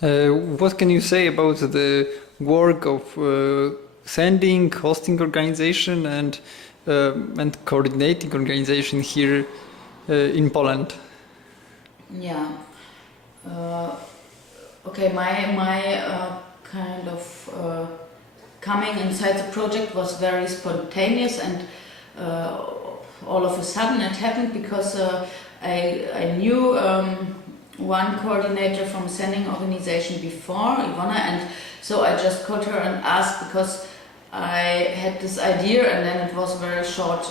What can you say about the work of sending, hosting organization and coordinating organization here in Poland? Yeah. Okay, my kind of coming inside the project was very spontaneous, and all of a sudden it happened because I knew one coordinator from sending organization before, Ivona, and so I just called her and asked because I had this idea, and then it was very short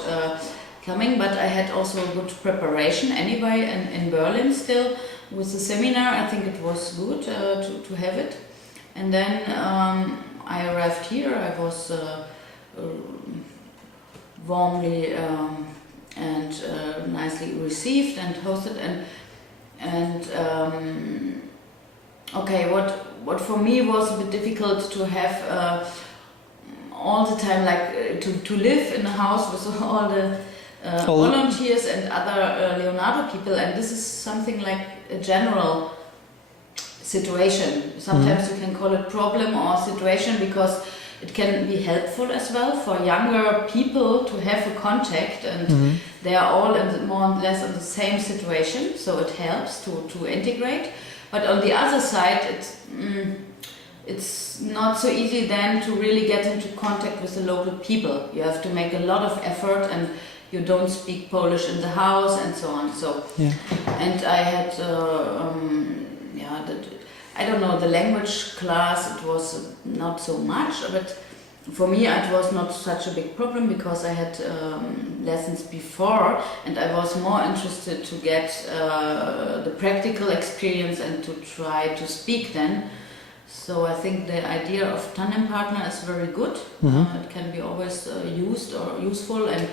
coming, but I had also good preparation anyway, and in Berlin still with the seminar. I think it was good to have it. And then I arrived here. I was warmly and nicely received and hosted, and okay, what for me was a bit difficult to have all the time, like to live in a house with all the volunteers and other Leonardo people, and this is something like a general situation. Sometimes you can call it problem or situation, because it can be helpful as well for younger people to have a contact, and they are all more or less in the same situation, so it helps to integrate. But on the other side, it's not so easy then to really get into contact with the local people. You have to make a lot of effort, and you don't speak Polish in the house and so on. So, and I had I don't know, the language class, it was not so much, but for me it was not such a big problem, because I had lessons before, and I was more interested to get the practical experience and to try to speak then. So I think the idea of tandem partner is very good. It can be always used or useful and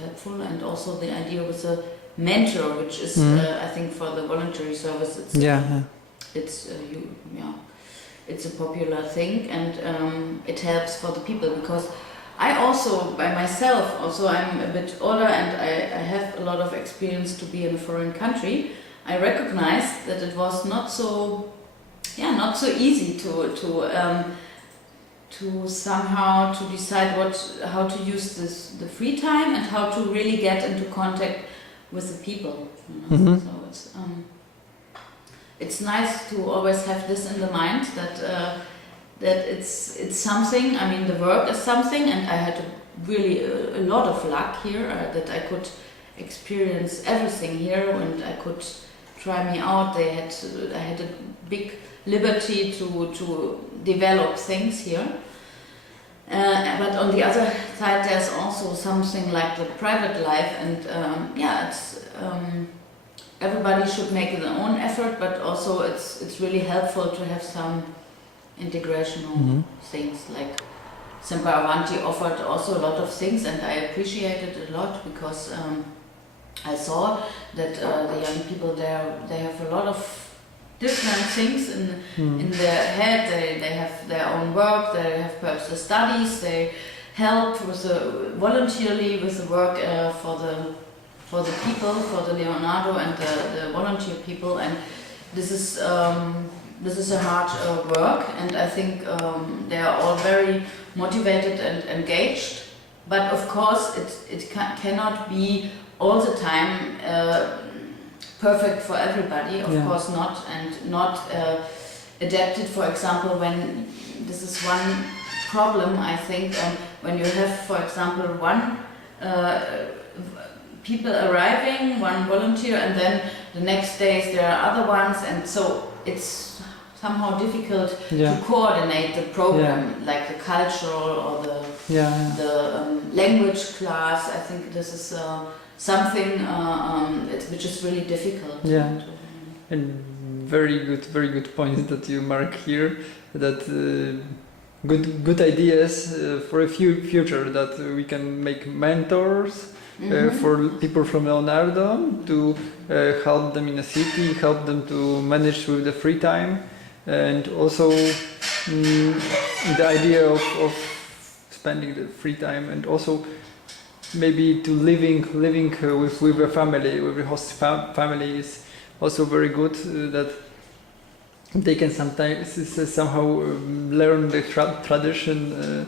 helpful, and also the idea with a mentor, which is I think for the voluntary service, it's a popular thing, and it helps for the people, because I also, by myself, also I'm a bit older and I have a lot of experience to be in a foreign country. I recognized that it was not so easy to somehow to decide how to use the free time and how to really get into contact with the people. You know? So it's nice to always have this in the mind, that it's something. I mean, the work is something, and I had really a lot of luck here that I could experience everything here, and I could try me out. I had a big liberty to develop things here. But on the other side, there's also something like the private life, and everybody should make their own effort, but also it's really helpful to have some integrational things. Like Semper Avanti offered also a lot of things, and I appreciated it a lot, because I saw that the young people there, they have a lot of different things in their head. They have their own work, they have perhaps the studies, they help voluntarily with the work for the people, for the Leonardo and the volunteer people, and this is a hard work, and I think they are all very motivated and engaged. But of course, it cannot be all the time perfect for everybody, of course not, and not adapted. For example, when this is one problem, I think, when you have, for example, one people arriving, one volunteer, and then the next days there are other ones, and so it's somehow difficult to coordinate the program, like the cultural or the language class. I think this is something which is really difficult. And very good point that you mark here. That good ideas for a future, that we can make mentors. For people from Leonardo, to help them in a city, help them to manage with the free time, and also the idea of spending the free time, and also maybe to living with a family, with a host family is also very good. That they can sometimes somehow learn the tradition,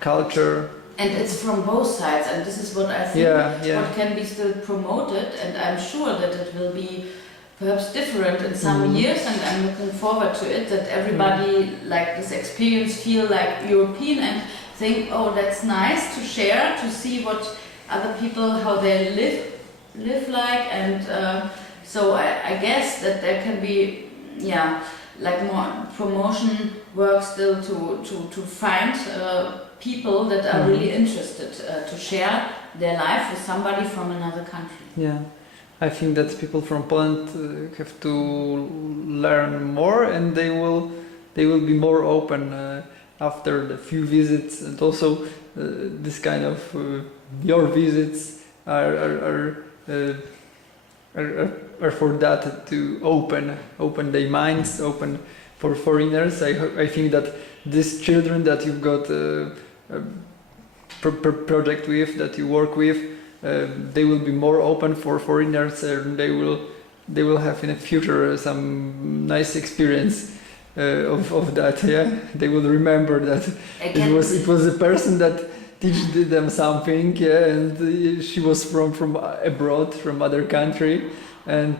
culture. And it's from both sides, and this is what I think what can be still promoted, and I'm sure that it will be perhaps different in some years, and I'm looking forward to it, that everybody like this experience feel like European and think, oh, that's nice to share, to see what other people, how they live like, and so I guess that there can be, like more promotion work still to find people that are really interested to share their life with somebody from another country. Yeah, I think that people from Poland have to learn more, and they will be more open after the few visits, and also this kind of your visits are for that, to open their minds, open for foreigners. I think that these children that you've got project with, that you work with, they will be more open for foreigners, and they will have in the future some nice experience of that. Yeah, they will remember that it was a person that teach them something. Yeah, and she was from abroad, from other country, and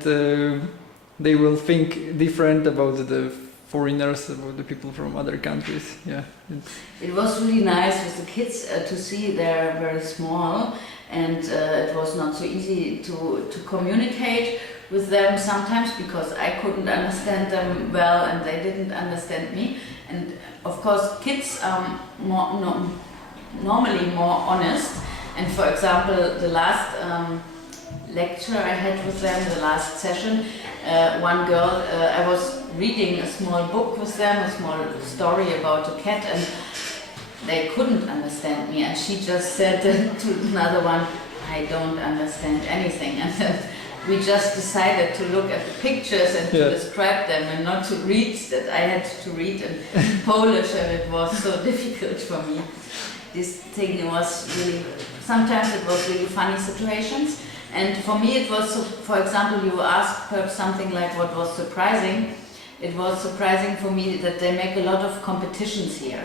they will think different about the foreigners, about the people from other countries. Yeah, it was really nice with the kids to see they're very small, and it was not so easy to communicate with them sometimes, because I couldn't understand them well and they didn't understand me. And of course kids are normally more honest, and for example the last lecture I had with them, the last session, one girl, I was reading a small book with them, a small story about a cat, and they couldn't understand me, and she just said to another one, I don't understand anything. And then we just decided to look at the pictures and to describe them, and not to read, that I had to read in Polish, and it was so difficult for me. This thing was really, sometimes it was really funny situations. And for me it was, for example, you asked perhaps something like what was surprising. It was surprising for me that they make a lot of competitions here.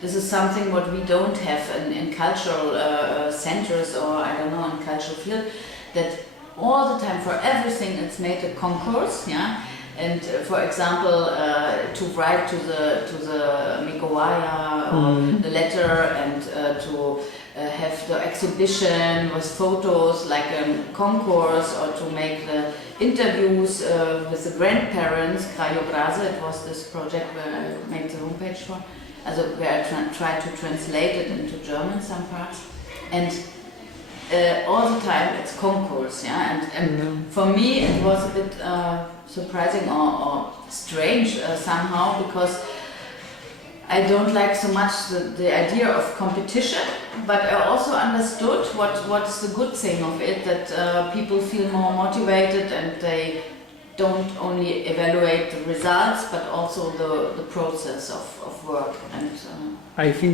This is something what we don't have in cultural centers, or I don't know, in cultural field, that all the time for everything it's made a concourse, yeah. And for example, to write to the Mikołaja or the letter, and to have the exhibition with photos, like a concourse, or to make the interviews with the grandparents, Krajobrazy. It was this project where I made the homepage for, where I tried to translate it into German, some parts. And all the time it's concourse, yeah. And for me it was a bit surprising or strange somehow, because I don't like so much the idea of competition, but I also understood what's the good thing of it, that people feel more motivated, and they don't only evaluate the results but also the process of work. And I think